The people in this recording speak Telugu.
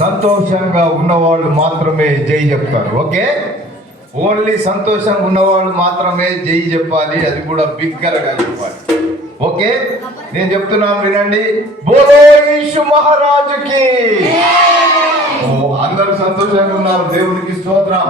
సంతోషంగా ఉన్నవాళ్ళు మాత్రమే జై చెప్తారు. ఓకే, ఓన్లీ సంతోషంగా ఉన్నవాళ్ళు మాత్రమే జై చెప్పాలి, అది కూడా బిగ్గరగా చెప్పాలి. ఓకే, నేను చెప్తున్నాను వినండి. బోలో యేసు మహారాజుకి. అందరూ సంతోషంగా ఉన్నారు, దేవునికి స్తోత్రం.